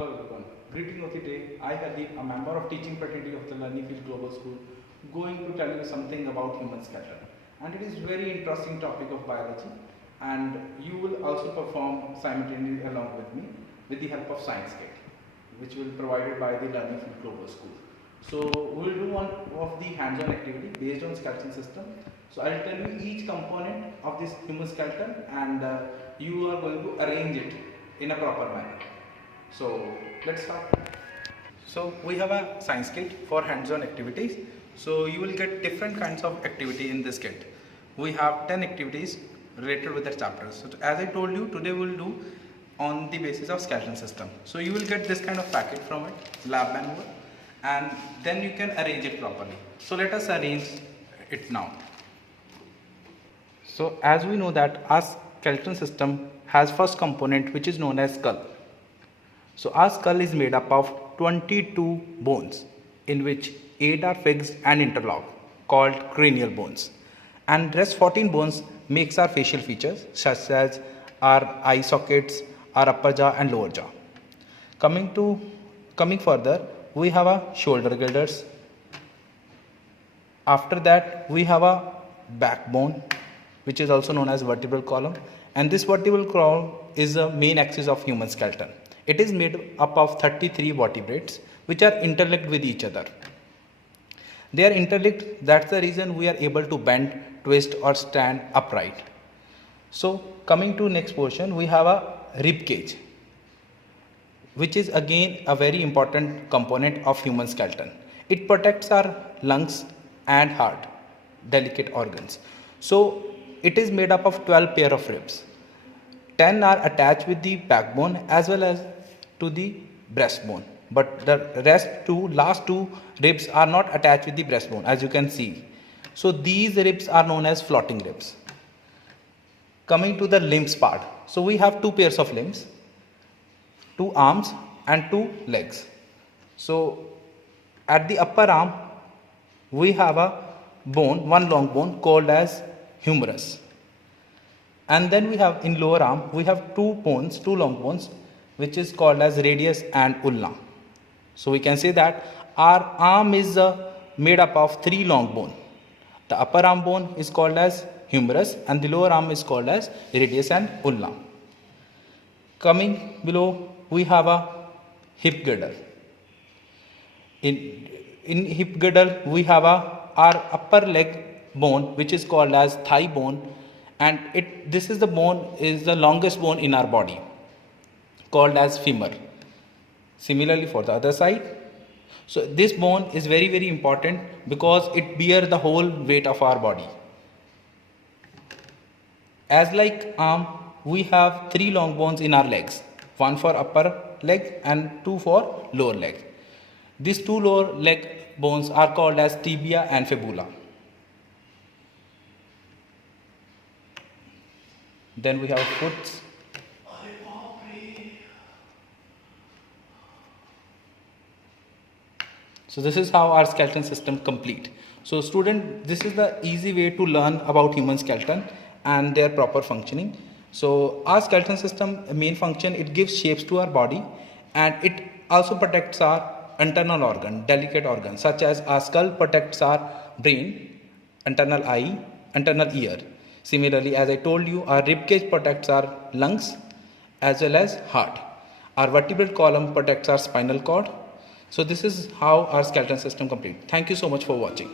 Hello everyone. Greeting of the day. I Hardeep, a member of teaching fraternity of the Learning Field Global School, going to tell you something about human skeleton. And it is very interesting topic of biology, and you will also perform simultaneously along with me with the help of Science Kit, which will be provided by the Learning Field Global School. So we will do one of the hands-on activity based on skeleton system. So I will tell you each component of this human skeleton, and you are going to arrange it in a proper manner. So let's start. So we have a science kit for hands-on activities. So you will get different kinds of activity in this kit. We have 10 activities related with the chapters. So as I told you, today we will do on the basis of skeleton system. So you will get this kind of packet from it, lab manual, and then you can arrange it properly. So let us arrange it now. So as we know that our skeleton system has first component, which is known as skull. So our skull is made up of 22 bones, in which 8 are fixed and interlocked, called cranial bones, and rest 14 bones makes our facial features, such as our eye sockets, our upper jaw and lower jaw. Coming further, we have a shoulder girders. After that, we have a backbone, which is also known as vertebral column, and this vertebral column is the main axis of human skeleton. It is made up of 33 vertebrates which are interlinked with each other. They are interlinked, that's the reason we are able to bend, twist or stand upright. So coming to next portion, we have a rib cage, which is again a very important component of human skeleton. It protects our lungs and heart, delicate organs. So it is made up of 12 pair of ribs. 10 are attached with the backbone as well as to the breastbone, but the last two ribs are not attached with the breastbone, as you can see. So these ribs are known as floating ribs. Coming to the limbs part, so we have 2 pairs of limbs, 2 arms and 2 legs. So at the upper arm we have a bone, one long bone called as humerus. And then we have in lower arm, we have 2 bones, 2 long bones, which is called as radius and ulna. So we can say that our arm is made up of 3 long bones. The upper arm bone is called as humerus and the lower arm is called as radius and ulna. Coming below, we have a hip girdle. In hip girdle, we have our upper leg bone, which is called as thigh bone, and this is the bone is the longest bone in our body, called as femur. Similarly for the other side, so this bone is very, very important because it bears the whole weight of our body. As like arm, we have 3 long bones in our legs, 1 for upper leg and 2 for lower leg. These 2 lower leg bones are called as tibia and fibula. Then we have foot. So this is how our skeleton system complete. So student, this is the easy way to learn about human skeleton and their proper functioning. So our skeleton system main function, it gives shapes to our body, and it also protects our internal organ, delicate organs, such as our skull protects our brain, internal eye, internal ear. Similarly, as I told you, our rib cage protects our lungs as well as heart. Our vertebral column protects our spinal cord. So this is how our skeleton system complete. Thank you so much for watching.